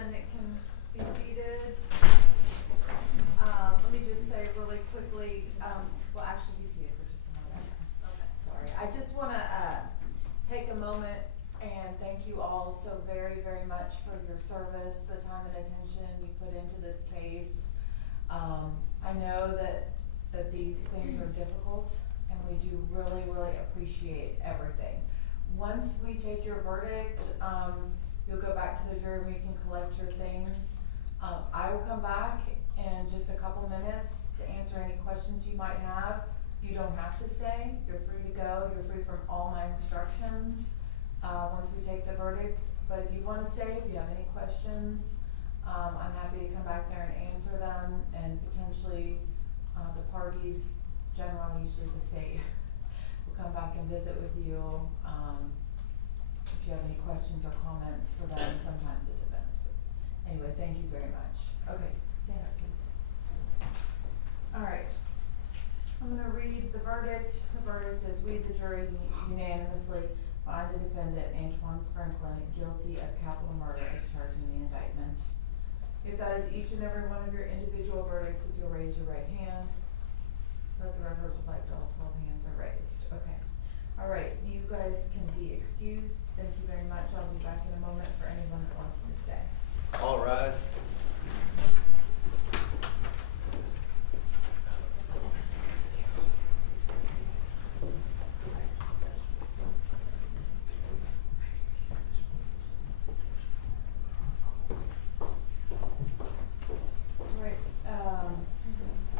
defendant can be seated. Let me just say really quickly, well, actually be seated for just a moment. Okay. Sorry. I just want to take a moment and thank you all so very, very much for your service, the time and attention you put into this case. I know that these things are difficult, and we do really, really appreciate everything. Once we take your verdict, you'll go back to the jury room, you can collect your things. I will come back in just a couple minutes to answer any questions you might have. You don't have to stay, you're free to go, you're free from all my instructions once we take the verdict. But if you want to stay, if you have any questions, I'm happy to come back there and answer them, and potentially the parties, generally usually the state, will come back and visit with you if you have any questions or comments for them, sometimes the defense. Anyway, thank you very much. Okay, stand up please. Alright, I'm going to read the verdict. The verdict is: we, the jury, unanimously find the defendant, Antwan Franklin, guilty of capital murder as charged in the indictment. If that is each and every one of your individual verdicts, if you'll raise your right hand. Let the record reflect all 12 hands are raised. Okay. Alright, you guys can be excused. Thank you very much. I'll be back in a moment for anyone that wants to stay. All rise.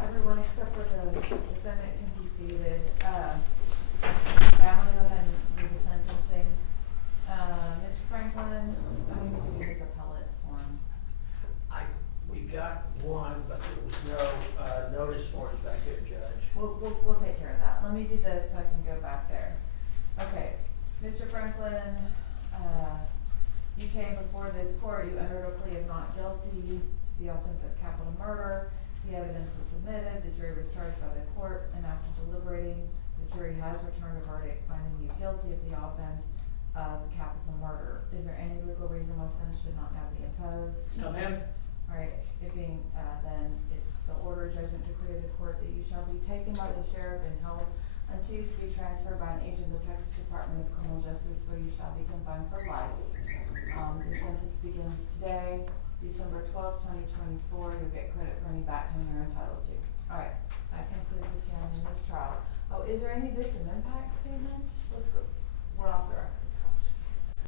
Everyone except for the defendant can be seated. Okay, I'm gonna go ahead and read the sentencing. Mr. Franklin, I'm going to do his appellate form. We got one, but there was no notice for it back there, Judge. We'll take care of that. Let me do this so I can go back there. Okay, Mr. Franklin, you came before this court. You entered a plea of not guilty to the offense of capital murder. The evidence was submitted. The jury was charged by the court, and after deliberating, the jury has returned a verdict finding you guilty of the offense of capital murder. Is there any legal reason why sentence should not now be imposed? No, ma'am. Alright, it being, then it's the order of judgment decree of the court that you shall be taken by the sheriff and held until you be transferred by an agent of the Texas Department of Criminal Justice, where you shall be confined for life. Your sentence begins today, December 12th, 2024. You'll get credit for any back time you're entitled to. Alright, that concludes this hearing in this trial. Oh, is there any victim impact statements? Let's go. We're off the record.